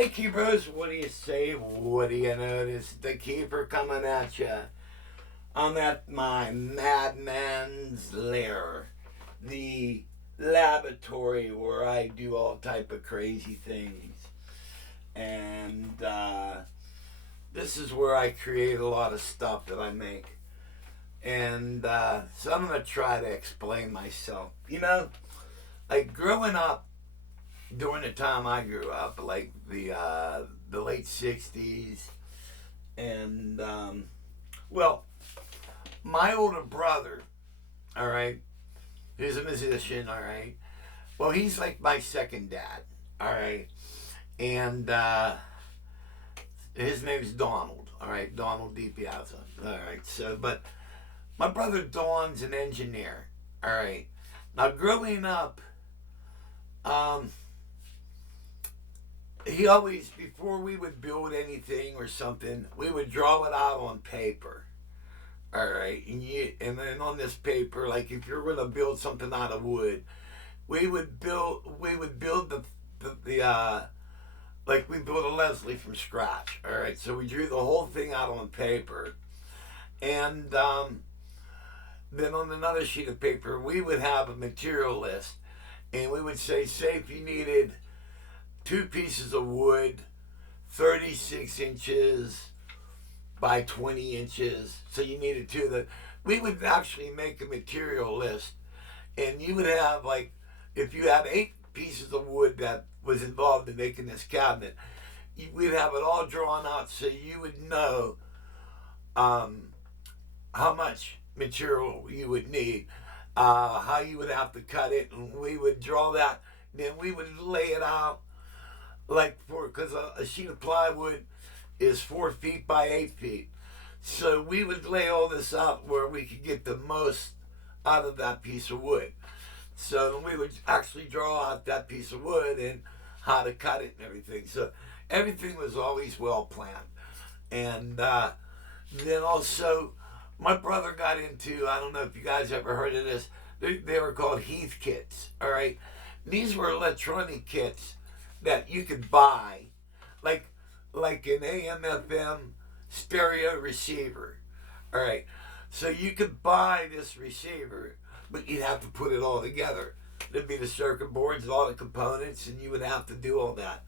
Hey, Keepers, what do you say? What do you notice? The Keeper coming at you. I'm at my madman's lair, the laboratory where I do all type of crazy things, and this is where I create a lot of stuff that I make. And so I'm gonna try to explain myself. Like growing up during the time I grew up, like the late '60s, and well, my older brother, all right, he's a musician, all right. Well, he's like my second dad, all right, and his name's Donald, all right, Donald DiPiazza, all right. So, but my brother Don's an engineer, all right. Now, growing up, um, he always, before we would build anything or something, we would draw it out on paper. All right, and then on this paper, like if you're gonna build something out of wood, we would build the like we built a Leslie from scratch. All right, so we drew the whole thing out on paper, and then on another sheet of paper, we would have a material list, and we would say if you needed two pieces of wood, 36 inches by 20 inches. So you needed two. We would actually make a material list, and you would have like, if you had 8 pieces of wood that was involved in making this cabinet, we'd have it all drawn out so you would know um, how much material you would need, how you would have to cut it, and we would draw that. Then we would lay it out like because a sheet of plywood is 4 feet by 8 feet. So we would lay all this out where we could get the most out of that piece of wood. So we would actually draw out that piece of wood and how to cut it and everything. So everything was always well planned. And then also, my brother got into, I don't know if you guys ever heard of this, they were called Heath kits, all right? These were electronic kits that you could buy, like an AM/FM stereo receiver. All right, so you could buy this receiver, but you'd have to put it all together. There'd be the circuit boards, all the components, and you would have to do all that.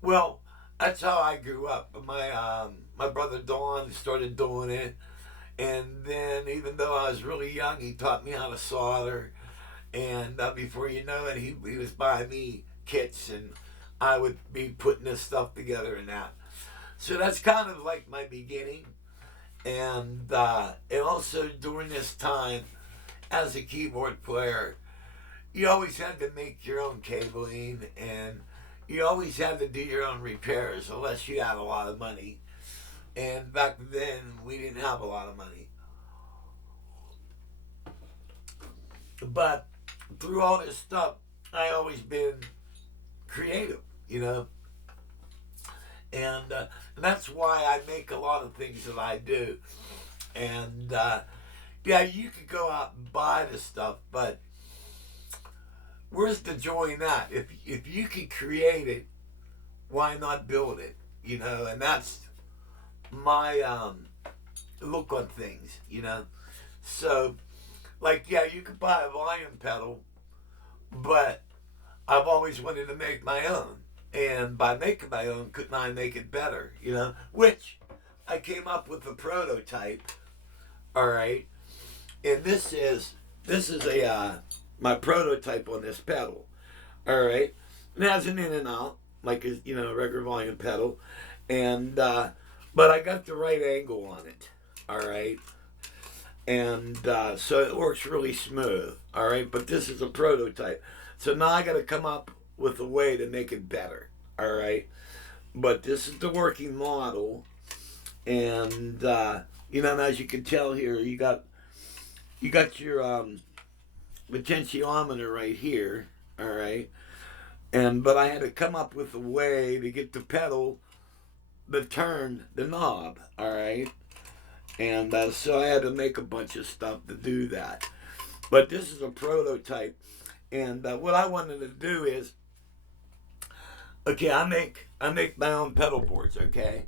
Well, that's how I grew up. My brother Don started doing it, and then even though I was really young, he taught me how to solder. And before you know it, he was buying me kits, and I would be putting this stuff together and that. So that's kind of like my beginning. And also during this time, as a keyboard player, you always had to make your own cabling, and you always had to do your own repairs unless you had a lot of money. And back then, we didn't have a lot of money. But through all this stuff, I always been creative. And that's why I make a lot of things that I do. And yeah, you could go out and buy the stuff, but where's the joy in that? If you can create it, why not build it? And that's my look on things. So, like, yeah, you could buy a volume pedal, but I've always wanted to make my own. And by making my own, couldn't I make it better? Which I came up with a prototype. All right, and this is a my prototype on this pedal. All right, it has an in and out like a regular volume pedal, and but I got the right angle on it. All right, and so it works really smooth. All right, but this is a prototype, so now I got to come up with a way to make it better. All right, but this is the working model, and and as you can tell here, you got your potentiometer right here. All right, but I had to come up with a way to get the pedal to turn the knob. All right, and so I had to make a bunch of stuff to do that. But this is a prototype, and what I wanted to do is, okay, I make my own pedal boards, okay?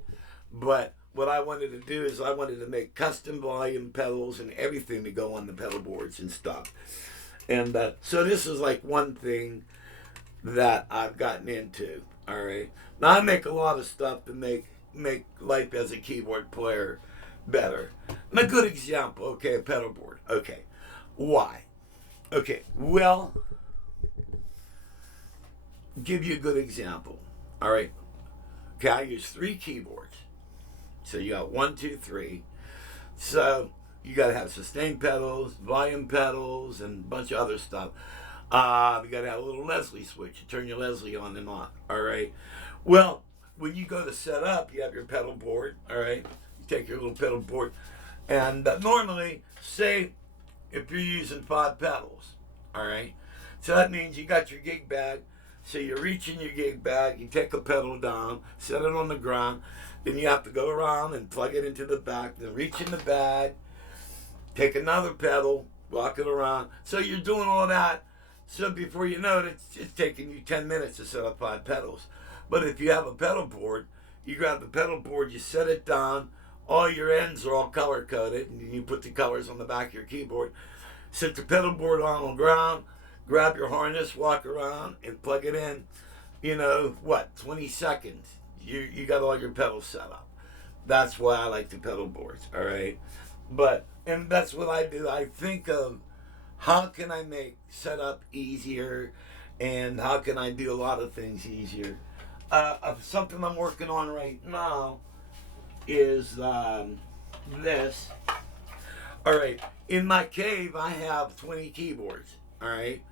But what I wanted to do is I wanted to make custom volume pedals and everything to go on the pedal boards and stuff. And so this is like one thing that I've gotten into. All right. Now I make a lot of stuff to make life as a keyboard player better. And a good example, okay, a pedal board. Okay. Why? Okay. Well, give you a good example. All right. Okay, I use 3 keyboards. So you got 1, 2, 3. So you got to have sustain pedals, volume pedals, and a bunch of other stuff. You got to have a little Leslie switch. You turn your Leslie on and off. All right. Well, when you go to set up, you have your pedal board. All right. You take your little pedal board, and normally, say, if you're using 5 pedals, all right. So that means you got your gig bag. So you reach in your gig bag, you take a pedal down, set it on the ground, then you have to go around and plug it into the back, then reach in the bag, take another pedal, walk it around. So you're doing all that. So before you know it, it's taking you 10 minutes to set up 5 pedals. But if you have a pedal board, you grab the pedal board, you set it down, all your ends are all color coded, and you put the colors on the back of your keyboard. Set the pedal board on the ground, grab your harness, walk around, and plug it in. 20 seconds. You got all your pedals set up. That's why I like the pedal boards, all right? And that's what I do. I think of how can I make setup easier, and how can I do a lot of things easier. Something I'm working on right now is this. All right, in my cave, I have 20 keyboards, all right?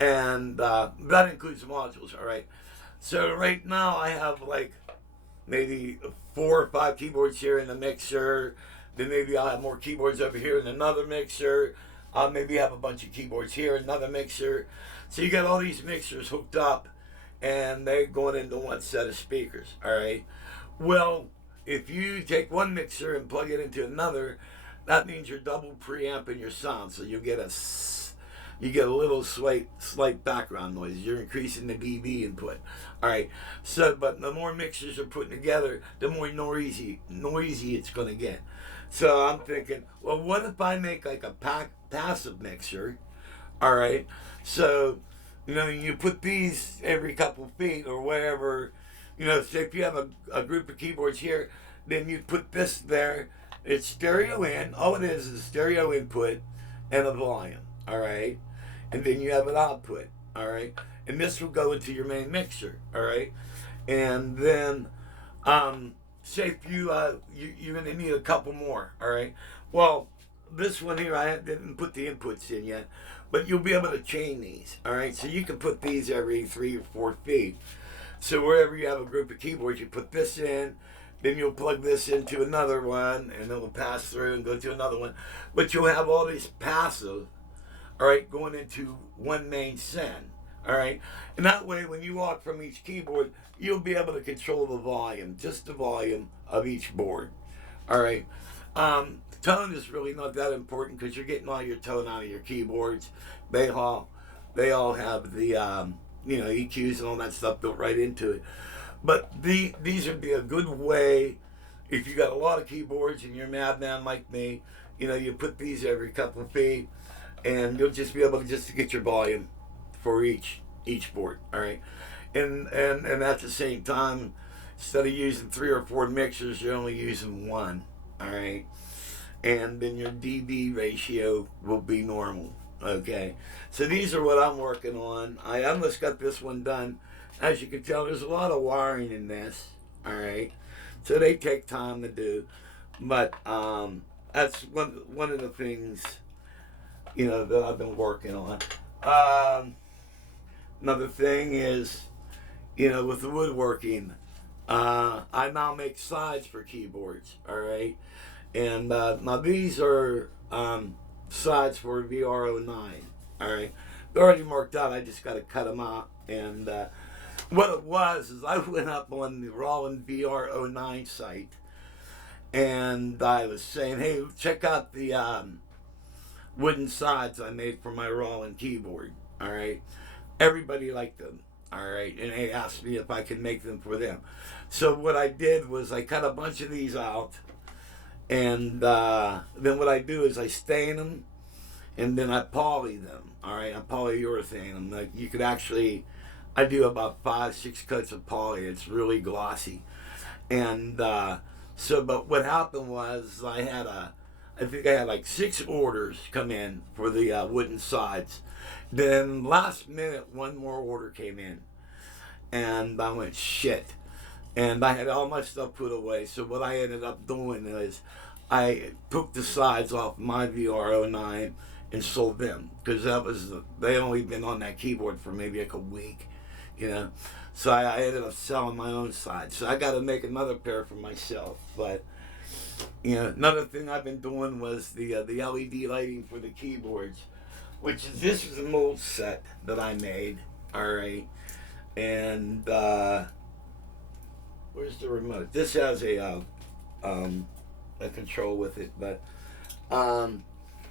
And that includes modules, all right? So right now I have like maybe 4 or 5 keyboards here in the mixer. Then maybe I'll have more keyboards over here in another mixer. I'll maybe have a bunch of keyboards here, another mixer. So you got all these mixers hooked up, and they're going into one set of speakers, all right? Well, if you take one mixer and plug it into another, that means you're double preamping your sound. So you get a little slight background noise. You're increasing the dB input. All right. So, but the more mixers are put together, the more noisy it's going to get. So I'm thinking, well, what if I make like a passive mixer? All right. So, you put these every couple feet or wherever. Say if you have a group of keyboards here, then you put this there. It's stereo in. All it is a stereo input and a volume. All right. And then you have an output, all right? And this will go into your main mixer, all right? And then, say if you're going to need a couple more, all right? Well, this one here, I didn't put the inputs in yet, but you'll be able to chain these, all right? So you can put these every 3 or 4 feet. So wherever you have a group of keyboards, you put this in, then you'll plug this into another one, and it will pass through and go to another one. But you'll have all these passive, all right, going into one main send, all right? And that way, when you walk from each keyboard, you'll be able to control the volume, just the volume of each board, all right? Tone is really not that important because you're getting all your tone out of your keyboards. They all have the, EQs and all that stuff built right into it. But these would be a good way, if you got a lot of keyboards and you're a madman like me, you put these every couple of feet, and you'll just be able to just get your volume for each board, all right? And at the same time, instead of using 3 or 4 mixers, you're only using 1, all right? And then your dB ratio will be normal, okay? So these are what I'm working on. I almost got this one done. As you can tell, there's a lot of wiring in this, all right? So they take time to do. But that's one of the things that I've been working on. Another thing is, with the woodworking, I now make sides for keyboards, all right? And now these are sides for VR09, all right? They're already marked out. I just got to cut them out. And what it was is I went up on the Roland VR09 site, and I was saying, hey, check out the wooden sides I made for my Roland keyboard, all right? Everybody liked them. All right, and they asked me if I could make them for them. So what I did was I cut a bunch of these out, and then what I do is I stain them, and then I poly them. All right, I polyurethane them. Like you could actually, I do about 5, 6 coats of poly. It's really glossy, and but what happened was I think I had like 6 orders come in for the wooden sides. Then last minute, one more order came in, and I went shit. And I had all my stuff put away. So what I ended up doing is I took the sides off my VR09 and sold them because they only been on that keyboard for maybe like a week, you know. So I ended up selling my own sides. So I got to make another pair for myself. But another thing I've been doing was the LED lighting for the keyboards, which is this is a mold set that I made. All right, and where's the remote? This has a control with it, but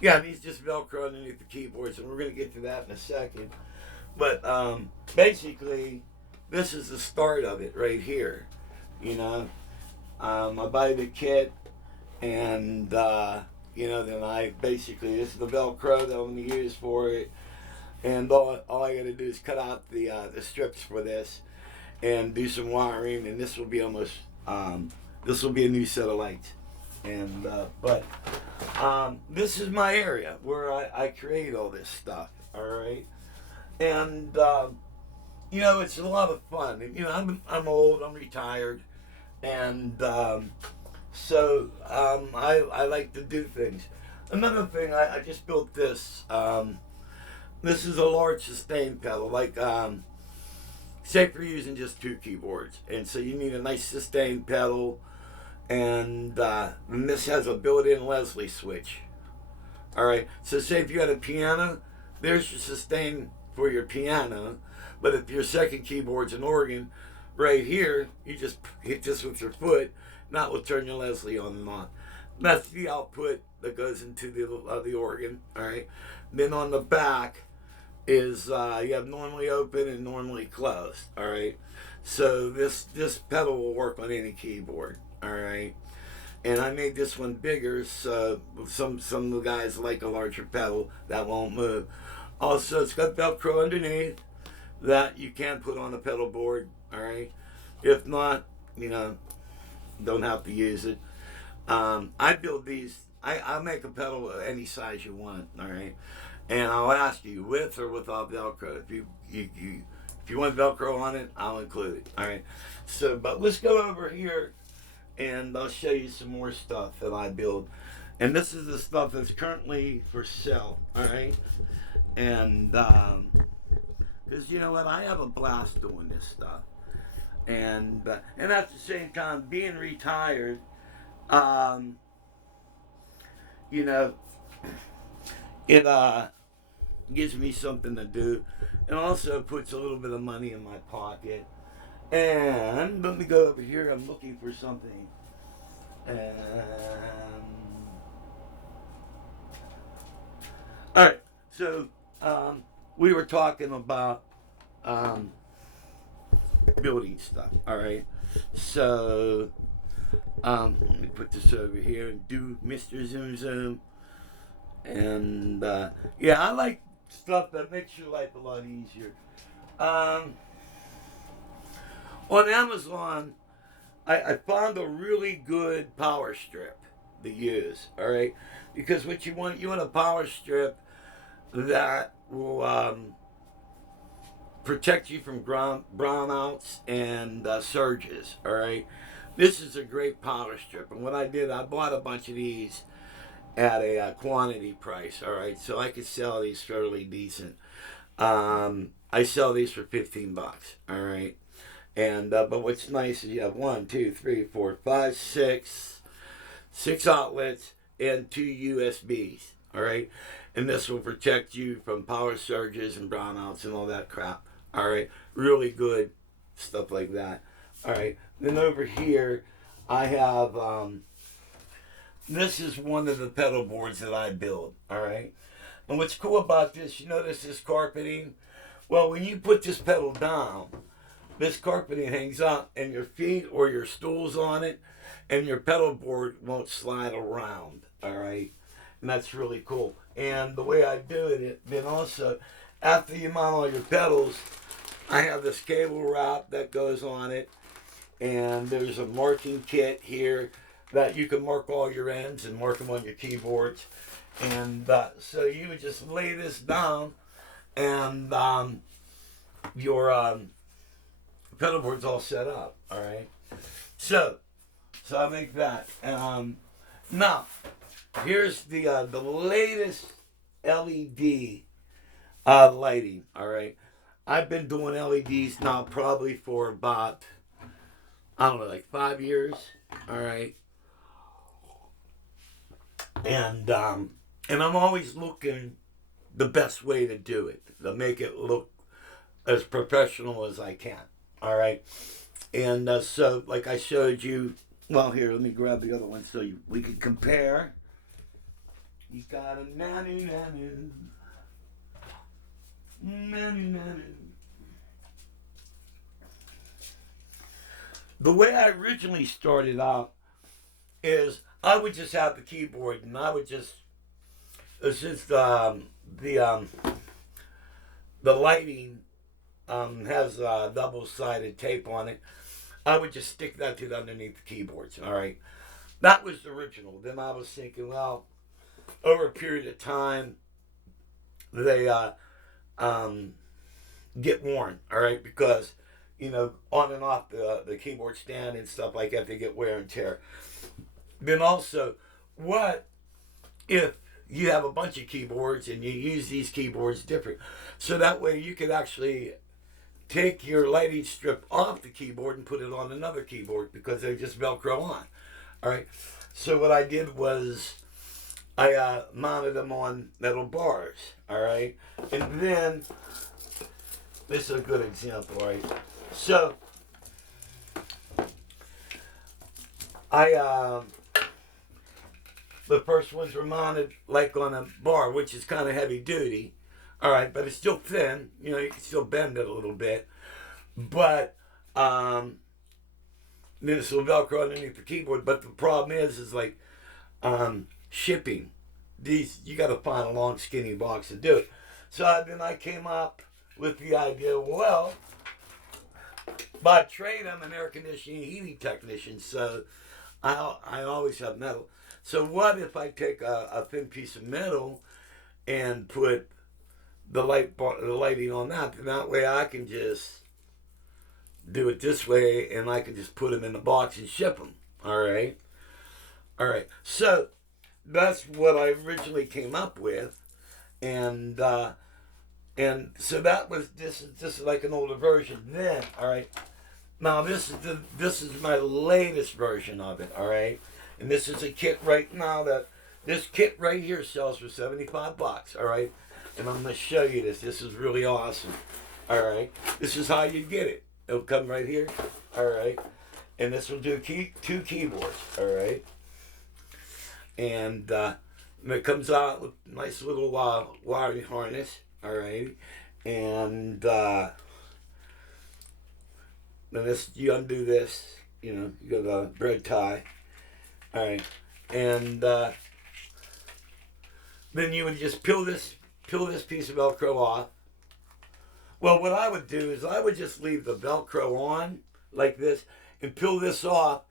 these just Velcro underneath the keyboards, and we're gonna get to that in a second. But basically, this is the start of it right here. I buy the kit, and then I basically this is the Velcro that I'm gonna use for it, and all I gotta do is cut out the strips for this and do some wiring, and this will be this will be a new set of lights. And but this is my area where I create all this stuff. All right, and it's a lot of fun. I'm old, I'm retired, and I like to do things. Another thing, I just built this. This is a large sustain pedal, like say if you're using just 2 keyboards, and so you need a nice sustain pedal, and this has a built-in Leslie switch. All right, so say if you had a piano, there's your sustain for your piano, but if your second keyboard's an organ, right here you just hit this with your foot, and that will turn your Leslie on and on. That's the output that goes into the organ. All right, then on the back is you have normally open and normally closed. All right, so this pedal will work on any keyboard. All right, and I made this one bigger, so some of the guys like a larger pedal that won't move. Also, it's got Velcro underneath that you can put on the pedal board. All right, if not, don't have to use it. I build these. I'll make a pedal any size you want. All right. And I'll ask you with or without Velcro. If you want Velcro on it, I'll include it. All right. So, but let's go over here, and I'll show you some more stuff that I build. And this is the stuff that's currently for sale. All right. And because you know what, I have a blast doing this stuff. And at the same time, being retired, it gives me something to do, and also puts a little bit of money in my pocket. And let me go over here. I'm looking for something. And all right, so we were talking about building stuff. All right, so let me put this over here and do Mr. Zoom Zoom. And I like stuff that makes your life a lot easier. On Amazon, I found a really good power strip to use. All right, because what you want a power strip that will protect you from brownouts and surges. All right, this is a great power strip, and what I did, I bought a bunch of these at a quantity price. All right, so I could sell these fairly decent. I sell these for $15. All right, and but what's nice is you have 1, 2, 3, 4, 5, 6 outlets and 2 USBs. All right, and this will protect you from power surges and brownouts and all that crap. All right, really good stuff like that. All right, then over here I have this is one of the pedal boards that I build. All right, and what's cool about this, you notice this carpeting? Well, when you put this pedal down, this carpeting hangs up and your feet or your stool's on it and your pedal board won't slide around, all right? And that's really cool. And the way I do it, then also, after you mount all your pedals, I have this cable wrap that goes on it, and there's a marking kit here that you can mark all your ends and mark them on your keyboards. And so you would just lay this down, and your pedal board's all set up. All right. So I make that. Now, here's the latest LED lighting. All right. I've been doing LEDs now probably for about, I don't know, like 5 years. All right. And I'm always looking the best way to do it, to make it look as professional as I can. All right. And so, like I showed you, well, here, let me grab the other one so we can compare. You got a nanu. The way I originally started out is I would just have the keyboard and I would just, it's just the lighting has double-sided tape on it. I would just stick that to underneath the keyboards, all right? That was the original. Then I was thinking, well, over a period of time, they get worn, all right? Because, you know, on and off the keyboard stand and stuff like that, they get wear and tear. Then also, what if you have a bunch of keyboards and you use these keyboards different? So that way you could actually take your lighting strip off the keyboard and put it on another keyboard because they just Velcro on. All right. So what I did was I mounted them on metal bars. All right. And then this is a good example, right? So the first ones were mounted like on a bar, which is kind of heavy duty. All right, but it's still thin. You know, you can still bend it a little bit. But then it's will Velcro underneath the keyboard. But the problem is like shipping. These, you got to find a long, skinny box to do it. So then I came up with the idea, well, by trade, I'm an air conditioning heating technician, so I always have metal. So what if I take a thin piece of metal and put the lighting on that? And that way I can just do it this way, and I can just put them in the box and ship them. All right. So that's what I originally came up with, and so that was this is like an older version then. All right. Now this is my latest version of it. All right. And this is a kit right now this kit right here sells for $75. All right. And I'm going to show you this. This is really awesome. All right. This is how you get it. It'll come right here. All right. And this will do two keyboards. All right. And it comes out with a nice little wiring harness. All right. And then this, you undo this. You know, you got a bread tie. All right. And then you would just peel this piece of Velcro off. Well, what I would do is I would just leave the Velcro on like this and peel this off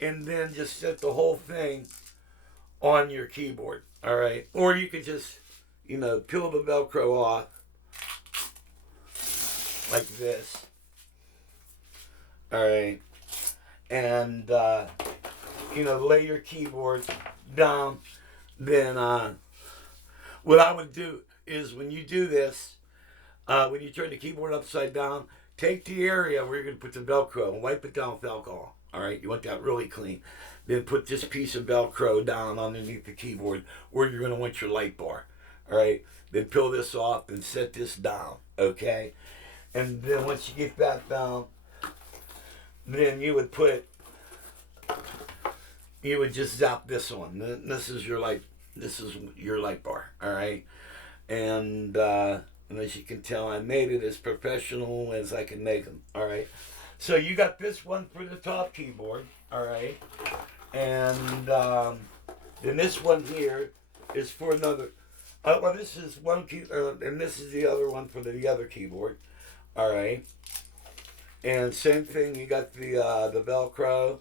and then just set the whole thing on your keyboard. All right. Or you could just, you know, peel the Velcro off like this. All right. And, you know, lay your keyboard down. Then what I would do is when you do this, when you turn the keyboard upside down, take the area where you're going to put the Velcro and wipe it down with alcohol. All right, you want that really clean. Then put this piece of Velcro down underneath the keyboard where you're going to want your light bar. All right, then peel this off and set this down. Okay, and then once you get that down, then you would just zap this on. This is your light. This is your light bar. All right, and And as you can tell, I made it as professional as I can make them. All right. So you got this one for the top keyboard. All right. And then this one here is for another. Well, this is one key, and this is the other one for the other keyboard. All right. And same thing. You got the Velcro,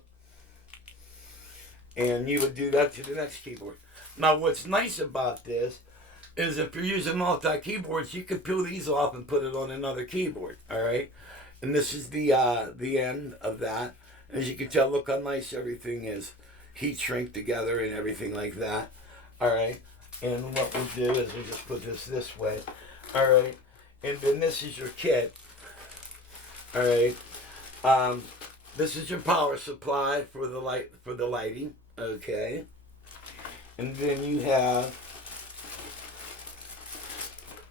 and you would do that to the next keyboard. Now, what's nice about this is if you're using multi-keyboards, you can peel these off and put it on another keyboard, all right? And this is the end of that. As you can tell, look how nice everything is. Heat shrink together and everything like that, all right? And what we'll do is we'll just put this way, all right? And then this is your kit, all right? This is your power supply for the lighting, okay? And then you have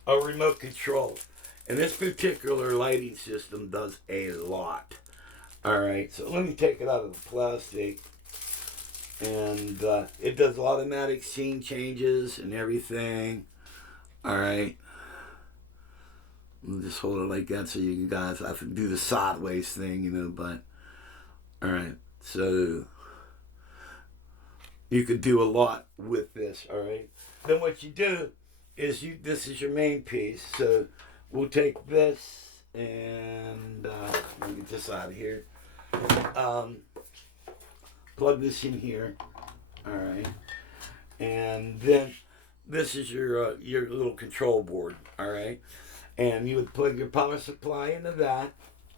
a remote control. And this particular lighting system does a lot. All right, so let me take it out of the plastic. And it does automatic scene changes and everything. All right. I'll just hold it like that so you guys have to do the sideways thing, you know, but all right. So you could do a lot with this, all right? Then what you do is this is your main piece. So we'll take this and let me get this out of here. Plug this in here, all right? And then this is your little control board, all right? And you would plug your power supply into that,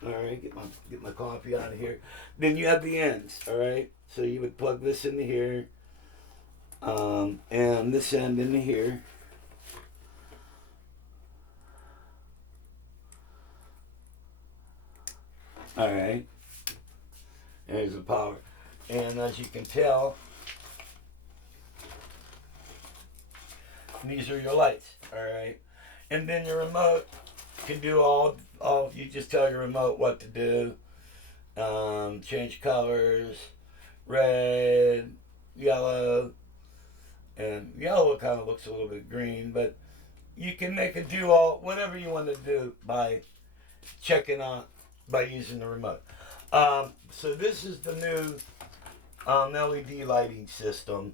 all right? Get my coffee out of here. Then you have the ends, all right? So you would plug this into here, and this end into here. All right. There's the power. And as you can tell, these are your lights, all right? And then your remote can do all you just tell your remote what to do. Change colors, red, yellow, and yellow kind of looks a little bit green, but you can make it do whatever you want to do by checking out, by using the remote. So this is the new LED lighting system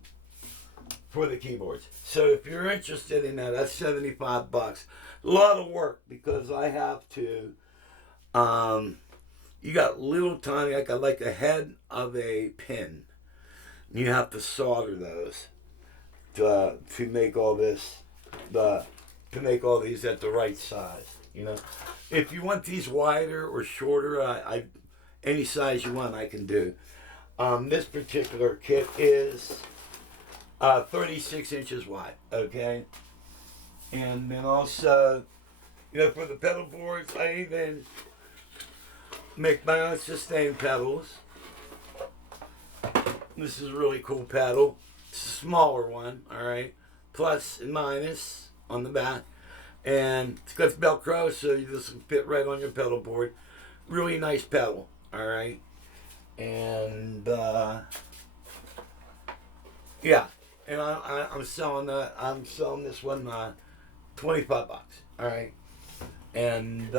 for the keyboards. So if you're interested in that, that's $75. A lot of work because I have to. You got little tiny, like a head of a pin. You have to solder those to make all this to make all these at the right size. You know, if you want these wider or shorter, any size you want, I can do. This particular kit is 36 inches wide, okay? And then also, you know, for the pedal boards, I even make my own sustain pedals. This is a really cool pedal. It's a smaller one, all right? Plus and minus on the back. And it's got Velcro, so this will fit right on your pedal board. Really nice pedal, all right? And yeah, and I'm selling this one $25, all right? And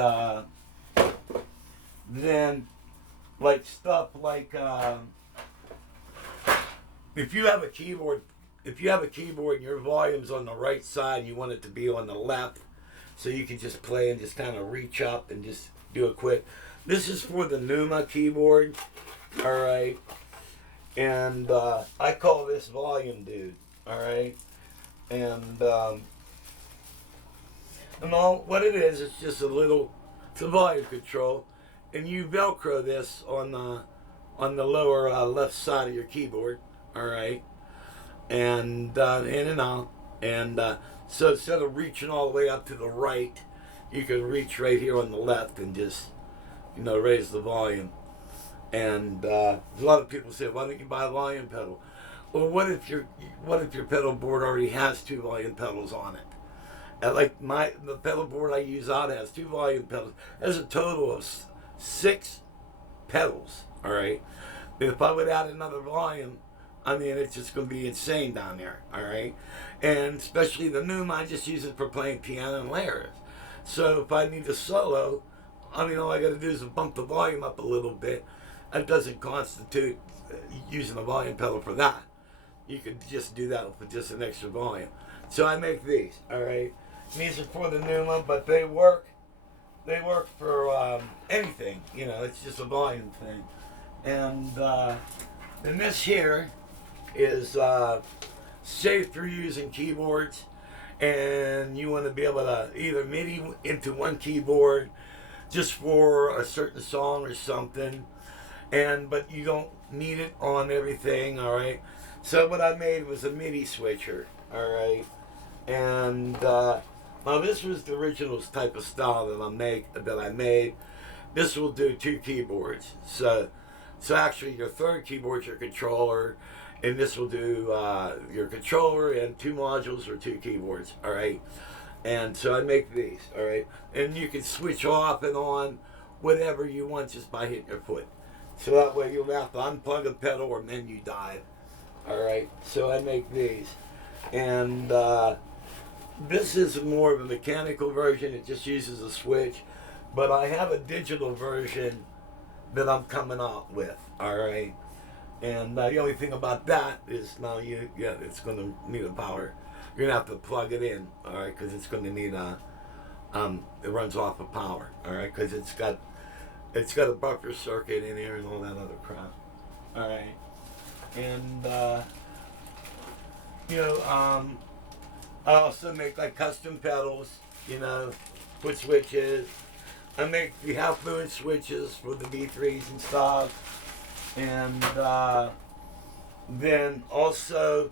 then like stuff like if you have a keyboard and your volume's on the right side and you want it to be on the left, so you can just play and just kind of reach up and just do a quick. This is for the Numa keyboard, all right? And I call this volume dude, all right? And all what it is, it's just it's a volume control, and you Velcro this on the lower left side of your keyboard, all right? And in and out, and so instead of reaching all the way up to the right, you can reach right here on the left and just, you know, raise the volume. And a lot of people say, why don't you buy a volume pedal? Well, what if your pedal board already has 2 volume pedals on it? And like the pedal board I use out has 2 volume pedals. There's a total of 6 pedals, all right? If I would add another volume, I mean, it's just going to be insane down there, all right? And especially the Numa, I just use it for playing piano and layers. So if I need a solo, I mean, all I got to do is bump the volume up a little bit. That doesn't constitute using a volume pedal for that. You could just do that with just an extra volume. So I make these, all right? And these are for the new one, but they work. They work for anything, you know. It's just a volume thing. And then this here is safe for using keyboards, and you want to be able to either MIDI into one keyboard just for a certain song or something, but you don't need it on everything, all right? So what I made was a MIDI switcher, all right? And now this was the original type of style that I made. This will do 2 keyboards. So actually your third keyboard's your controller, and this will do your controller and 2 modules or 2 keyboards, all right? And so I make these, all right? And you can switch off and on whatever you want just by hitting your foot. So that way you'll have to unplug a pedal or menu dive, all right? So I make these. And this is more of a mechanical version. It just uses a switch. But I have a digital version that I'm coming out with, all right? And the only thing about that is now it's going to need a power. You're going to have to plug it in, all right? Because it's going to need it runs off of power, all right? Because it's got a buffer circuit in here and all that other crap, all right? And I also make like custom pedals, you know, with switches. I make the half moon switches for the D3s and stuff. And then also,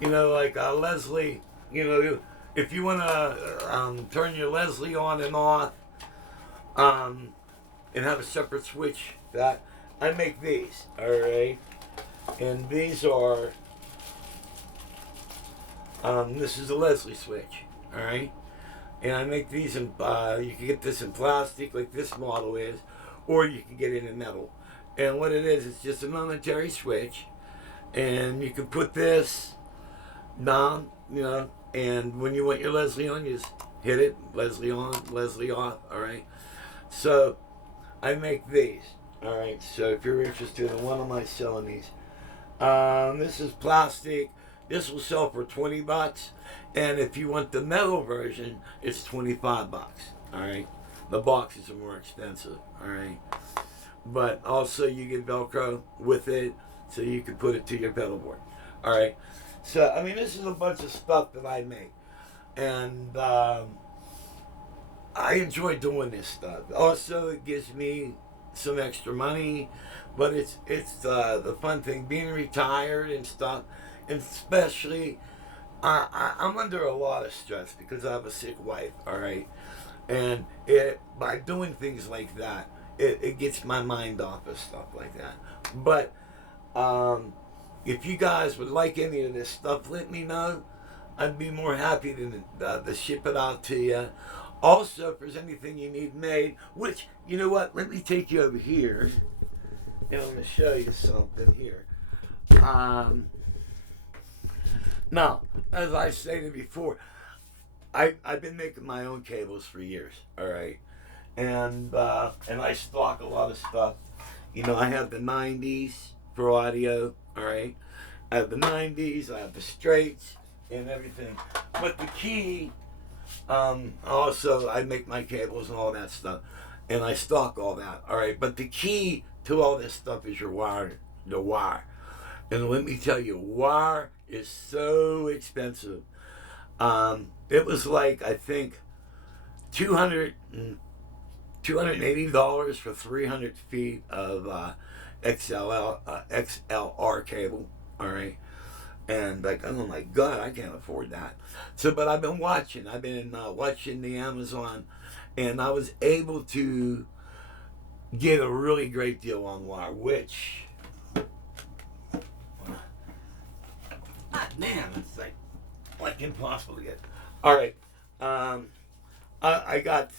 you know, like Leslie, you know, if you want to turn your Leslie on and off and have a separate switch, that I make these, all right? And these are, this is a Leslie switch, all right? And I make these in, you can get this in plastic like this model is, or you can get it in metal. And what it is, it's just a momentary switch. And you can put this down, you know, and when you want your Leslie on, you just hit it, Leslie on, Leslie off, all right? So I make these, all right? So if you're interested in one of my selling these, this is plastic. This will sell for $20, and if you want the metal version, it's $25. All right, the boxes are more expensive. All right, but also you get Velcro with it, so you can put it to your pedal board. All right, so I mean this is a bunch of stuff that I make, and I enjoy doing this stuff. Also, it gives me some extra money, but it's the fun thing being retired and stuff. And especially, I'm under a lot of stress because I have a sick wife, all right? And by doing things like that, it gets my mind off of stuff like that. But if you guys would like any of this stuff, let me know. I'd be more happy to ship it out to you. Also, if there's anything you need made, which, you know what, let me take you over here, and I'm going to show you something here. Now, as I stated before, I've been making my own cables for years, all right? And I stock a lot of stuff. You know, I have the 90s for audio, all right? I have the 90s, I have the straights, and everything. But the key, also, I make my cables and all that stuff, and I stock all that, all right? But the key to all this stuff is your wire, the wire. And let me tell you, wire is so expensive. It was like, I think, $280 for 300 feet of XLR cable, all right? And like, oh my God, I can't afford that. So, but I've been watching the Amazon, and I was able to get a really great deal on wire, which, damn, it's like impossible to get. All right, I got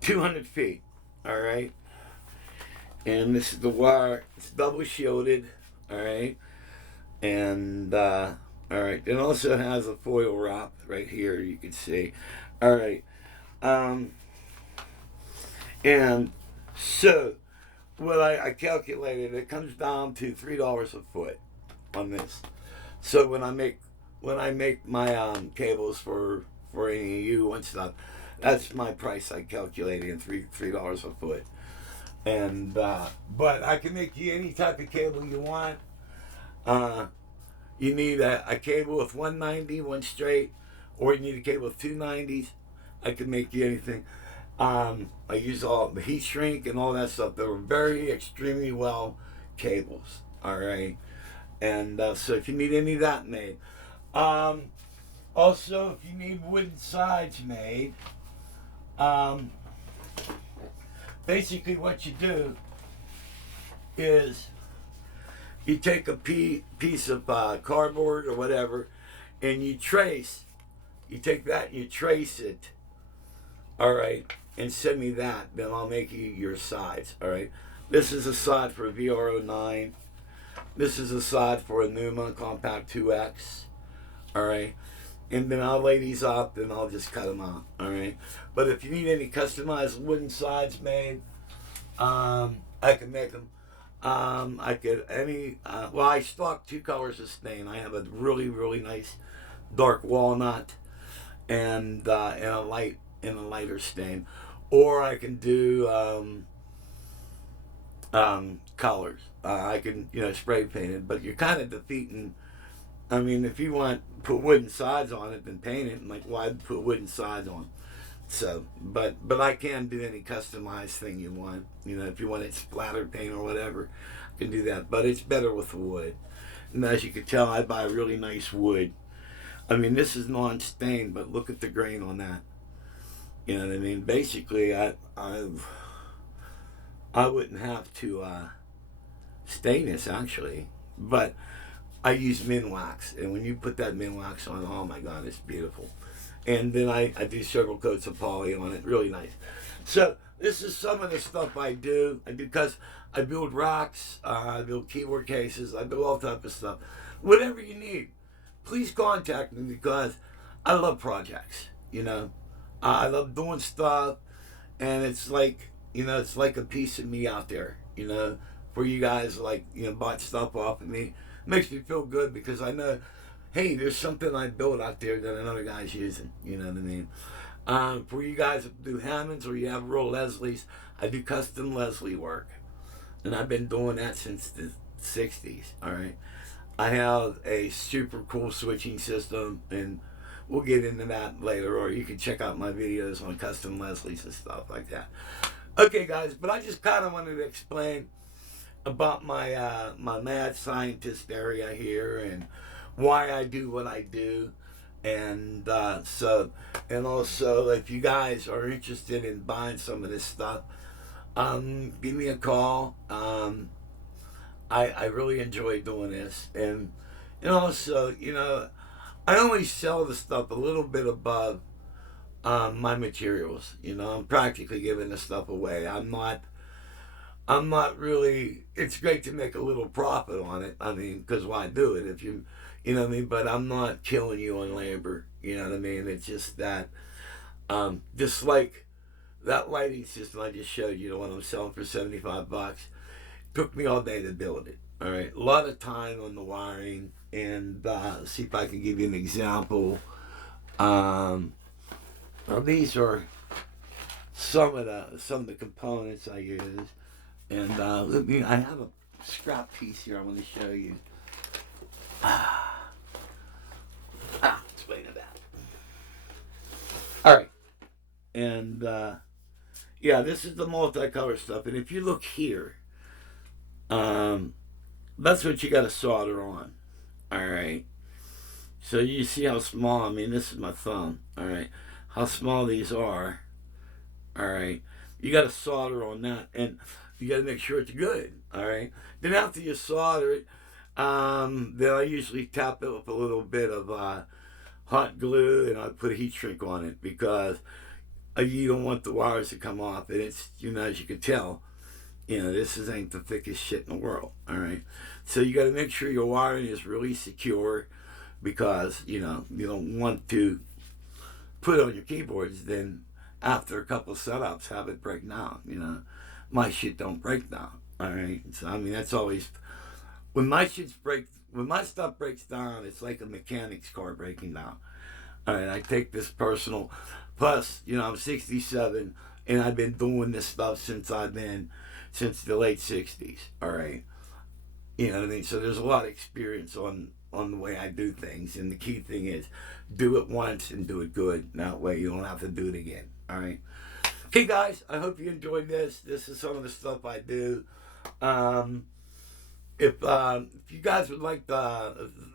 200 feet. All right, and this is the wire. It's double shielded. All right, and All right. It also has a foil wrap right here. You can see. All right. Um, and so what I calculated, it comes down to $3 a foot on this. So when I make my cables for any of you and stuff, that's my price I calculated in $3 a foot. And but I can make you any type of cable you want. Uh, you need a cable with 190, one straight, or you need a cable with 290s. I can make you anything. I use all the heat shrink and all that stuff. They were very extremely well cables. All right, and so if you need any of that made, um, also if you need wooden sides made, um, basically what you do is you take a piece of cardboard or whatever, and you trace. You take that and you trace it. All right, and send me that. Then I'll make you your sides. All right. This is a side for a VR09. This is a side for a Numa Compact 2X. All right. And then I'll lay these up and I'll just cut them out. All right. But if you need any customized wooden sides made, I can make them. I could well, I stock two colors of stain. I have a really nice dark walnut and a lighter stain, or I can do colors. I can spray paint it, but you're kind of defeating. I mean, if you want to put wooden sides on it, then paint it. And like, why put wooden sides on? So, but I can do any customized thing you want. If you want it splatter paint or whatever, I can do that. But it's better with wood. And as you can tell, I buy really nice wood. I mean, this is non-stained, but look at the grain on that. You know what I mean? Basically, I wouldn't have to stain this actually, but I use Minwax, and when you put that Minwax on, oh my God, it's beautiful. And then I do several coats of poly on it, really nice. So this is some of the stuff I do. Because I build racks, I build keyboard cases, I build all type of stuff. Whatever you need, please contact me because I love projects. I love doing stuff, and it's like it's like a piece of me out there. For you guys, like bought stuff off of me, makes me feel good because I know, hey, there's something I built out there that another guy's using. You know what I mean? For you guys that do Hammonds or you have real Leslies, I do custom Leslie work, and I've been doing that since the '60s. All right, I have a super cool switching system, and we'll get into that later, or you can check out my videos on custom Leslies and stuff like that. Okay, guys, but I just kind of wanted to explain about my mad scientist area here and why I do what I do, and and also if you guys are interested in buying some of this stuff, give me a call. I really enjoy doing this, and also I only sell the stuff a little bit above my materials. I'm practically giving the stuff away. I'm not really. It's great to make a little profit on it. I mean, because why do it if you know what I mean? But I'm not killing you on labor. You know what I mean? It's just that, just like that lighting system I just showed you, the one I'm selling for $75. Took me all day to build it. All right, a lot of time on the wiring, and see if I can give you an example. Well, these are some of the components I use, and I have a scrap piece here I want to show you. It's way in that. All right, and yeah, this is the multicolor stuff, and if you look here, that's what you got to solder on. All right, so you see how small. I mean, this is my thumb. All right, how small these are. All right, you got to solder on that, and you got to make sure it's good. All right, then after you solder it, then I usually tap it with a little bit of hot glue, and I put a heat shrink on it because you don't want the wires to come off. And it's as you can tell, this ain't the thickest shit in the world. All right, so you got to make sure your wiring is really secure. because, you know, you don't want to put on your keyboards, then after a couple setups, have it break down, you know. My shit don't break down, all right? So, I mean, that's always, when my stuff breaks down, it's like a mechanic's car breaking down. All right, I take this personal. Plus, you know, I'm 67, and I've been doing this stuff since the late 60s. All right, you know what I mean. So there's a lot of experience on the way I do things, and the key thing is do it once and do it good. That way you don't have to do it again. All right. Okay, guys. I hope you enjoyed this. This is some of the stuff I do. Um, if you guys would like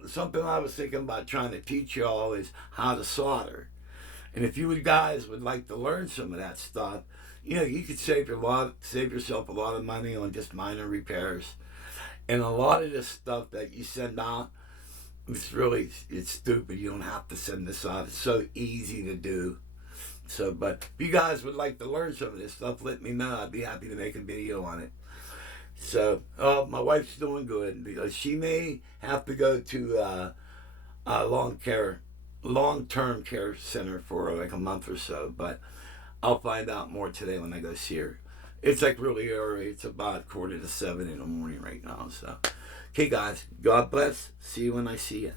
something I was thinking about trying to teach y'all is how to solder. And if you guys would like to learn some of that stuff, you know, you could save yourself a lot of money on just minor repairs. And a lot of this stuff that you send out, it's stupid. You don't have to send this out. It's so easy to do. So, but if you guys would like to learn some of this stuff, let me know. I'd be happy to make a video on it. So, my wife's doing good because she may have to go to a long-term care center for like a month or so. But I'll find out more today when I go see her. It's like really early. It's about 6:45 in the morning right now. So, okay, guys. God bless. See you when I see you.